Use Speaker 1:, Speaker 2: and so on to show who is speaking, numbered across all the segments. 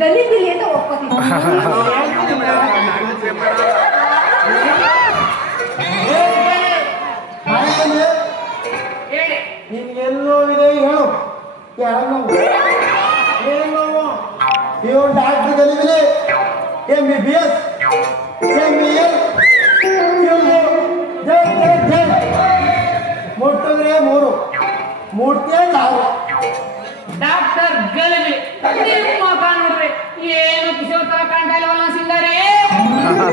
Speaker 1: ಗಲೀಬಿ ಅಂತ
Speaker 2: ನಿನ್ಗೆಲ್ಲೋ ಇದೆ ಹೇಳು. ಯಾರು ಏನು? ಡಾಕ್ಟರ್ ಗಲೀಬಿಲಿ. ಎಂ ಬಿ ಬಿ ಎಸ್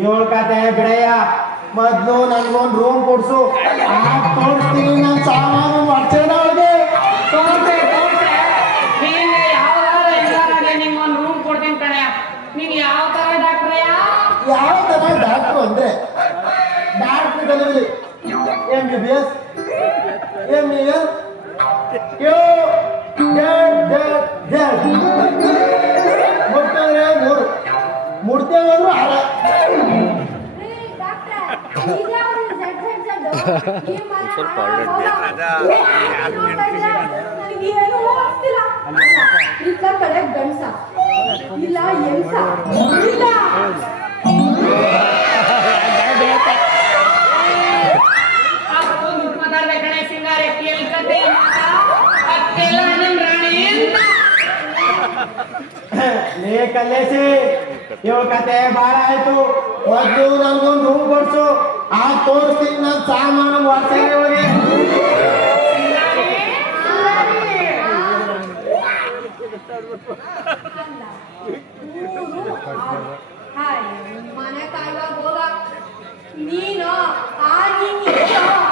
Speaker 2: ಹೇಳ್ಕತೆ ಬಿಡಯ್ಯ ಮೊದ್ಲು ನನ್ಗೊಂದು ರೂಮ್ ಕೊಡ್ಸು. ತೋರಿಸ್ತೀನಿ
Speaker 3: ನಾನು
Speaker 1: ಸಾಮಾನು ಮಾಡ್ತೇನೆ
Speaker 4: ಸ್ವಲ್ಪ
Speaker 2: ಕಲೇಸಿ ಇವ ಕತೆ ಭಾಳ ಆಯ್ತು. ಮೊದಲು ನಮ್ಗೊಂದು ರೂಮ್ ಕೊಡ್ಸು. ಆ ತೋರಿಸ್ತೀನಿ ನಾನು ಸಾಮಾನು
Speaker 1: ಮಾಡ್ತೀನಿ ಮನೆ ಕಾಯುವಾಗ ನೀನು ಆ ನೀನು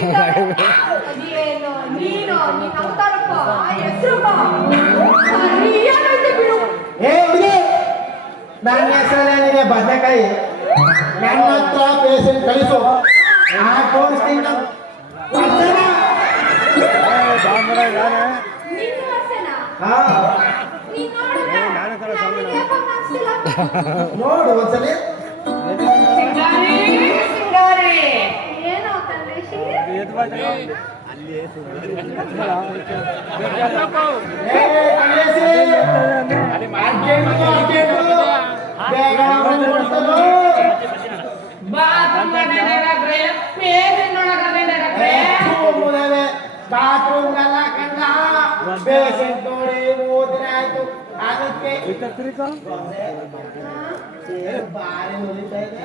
Speaker 1: ನೀವೇನು ನೀನು ನಿನ್ನ ಅವತಾರಪ್ಪ ಬಿಡು
Speaker 2: ಏ ನನ್ನ ಹೆಸರೇನಿದೆ ಬದನೆಕಾಯಿ. ನನ್ನ ಹತ್ರ ಪೇಷಂಟ್ ಕಳಿಸು. ಆ ತೋರಿಸ್ತೀನಿ ನಾನು ಹಾ. ನೋಡು ಒಂದ್ಸಲಿ.
Speaker 3: ಸಿಂಗಾರಿ ಸಿಂಗಾರಿ. ಬಾತ್ರೂಮ್
Speaker 2: ಎಲ್ಲ ಕಂಡ ಬೇಸನ್ ನೋಡಿ ಓದಿನ ಆಯ್ತು ಅದಕ್ಕೆ ಬಾರಿ ಹೊಡಿತಾ ಇದೆ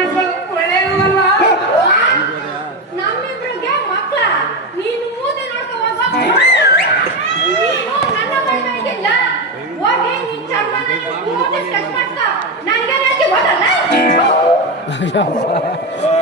Speaker 1: 啊笑